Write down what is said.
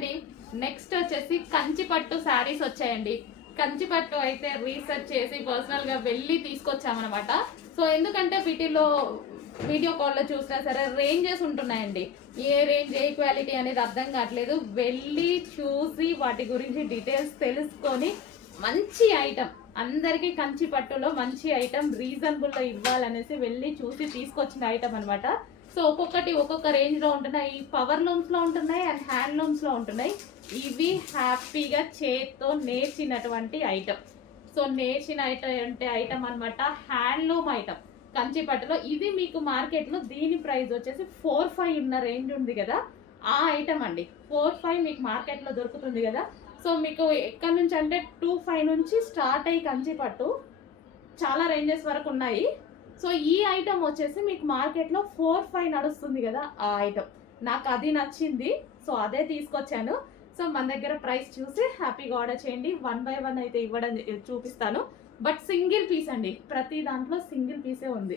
అండి. నెక్స్ట్ వచ్చేసి కంచిపట్టు శారీస్ వచ్చాయండి. కంచిపట్టు అయితే రీసెర్చ్ చేసి పర్సనల్ గా వెళ్ళి తీసుకొచ్చామన్నమాట. సో ఎందుకంటే వీటిలో వీడియో కాల్లో చూసినా సరే రేంజెస్ ఉంటున్నాయండి. ఏ రేంజ్ ఏ క్వాలిటీ అనేది అర్థం కావట్లేదు. వెళ్ళి చూసి వాటి గురించి డీటెయిల్స్ తెలుసుకొని మంచి ఐటమ్ అందరికీ కంచిపట్టులో మంచి ఐటమ్ రీజనబుల్లో ఇవ్వాలనేసి వెళ్ళి చూసి తీసుకొచ్చిన ఐటమ్ అనమాట. సో ఒక్కొక్కటి ఒక్కొక్క రేంజ్ లో ఉంటున్నాయి. పవర్ లూమ్స్ లో ఉంటున్నాయి అండ్ హ్యాండ్ లూమ్స్ లో ఉంటున్నాయి. ఇవి హ్యాపీగా చేత్తో నేర్చినటువంటి ఐటమ్. సో నేర్చిన ఐటమ్ అనమాట. హ్యాండ్లూమ్ ఐటమ్ కంచిపట్టులో. ఇది మీకు మార్కెట్లో దీని ప్రైస్ వచ్చేసి 4-5 ఉన్న రేంజ్ ఉంది కదా, ఆ ఐటమ్ అండి. 4-5 మీకు మార్కెట్లో దొరుకుతుంది కదా. సో మీకు ఎక్కడి నుంచి అంటే 2-5 నుంచి స్టార్ట్ అయ్యి కంచిపట్టు చాలా రేంజెస్ వరకు ఉన్నాయి. సో ఈ ఐటమ్ వచ్చేసి మీకు మార్కెట్లో 4-5 నడుస్తుంది కదా, ఆ ఐటమ్ నాకు అది నచ్చింది. సో అదే తీసుకొచ్చాను. సో మన దగ్గర ప్రైస్ చూసి హ్యాపీగా ఆర్డర్ చేయండి. 1 by 1 అయితే ఇవ్వడం చూపిస్తాను. బట్ సింగిల్ పీస్ అండి, ప్రతి దాంట్లో సింగిల్ పీసే ఉంది.